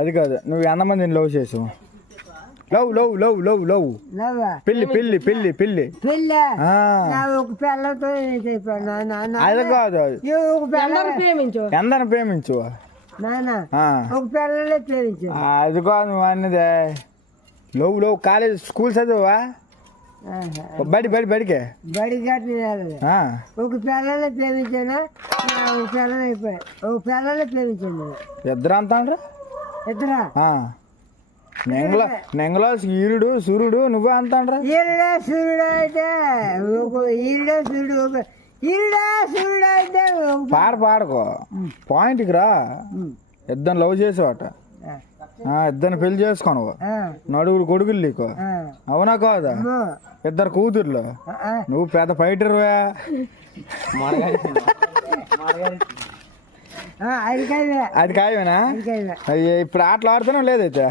అది కాదు, నువ్వు ఎంతమందిని లవ్ చేసావు? Love love love love love పెళ్ళి పెళ్ళి పెళ్ళి పెళ్ళి పెళ్ళి ఒక పిల్లతో అది కాదు, ఎందరిని ప్రేమించు నాన్న ఒక పిల్లలే ప్రేమించు. అది కాదు నువ్వు అన్నదే. లవ్ లవ్ కాలేజ్ స్కూల్ చదువా? బడి బడి బడికే బడి కట్టిన ఒక పిల్లలే ప్రేమించానా? ఒక పిల్లలు అయిపోయి ఒక పిల్లలే ప్రేమించాను. ఇద్దరు అంటాండ్రా? ఇద్దరా? నెంగలో ఈరుడు సూర్యుడు నువ్వే అంటాండ్రా? ఈరుడా సూర్యుడు అయితే ఈరుడా సూర్యుడు ఈరుడా సూర్యుడు అయితే పాడుకో పాయింట్కి రా. ఇద్దరు లవ్ చేసావట, ఇద్దరిని పెళ్లి చేసుకోనవు, నడుగురు కొడుకులు నీకు, అవునా కాదా? ఇద్దరు కూతుర్లు, నువ్వు పెద్ద ఫైటర్వే. అది ఖాయమేనా? ఇప్పుడు ఆటలు ఆడుతున్నావు లేదైతే?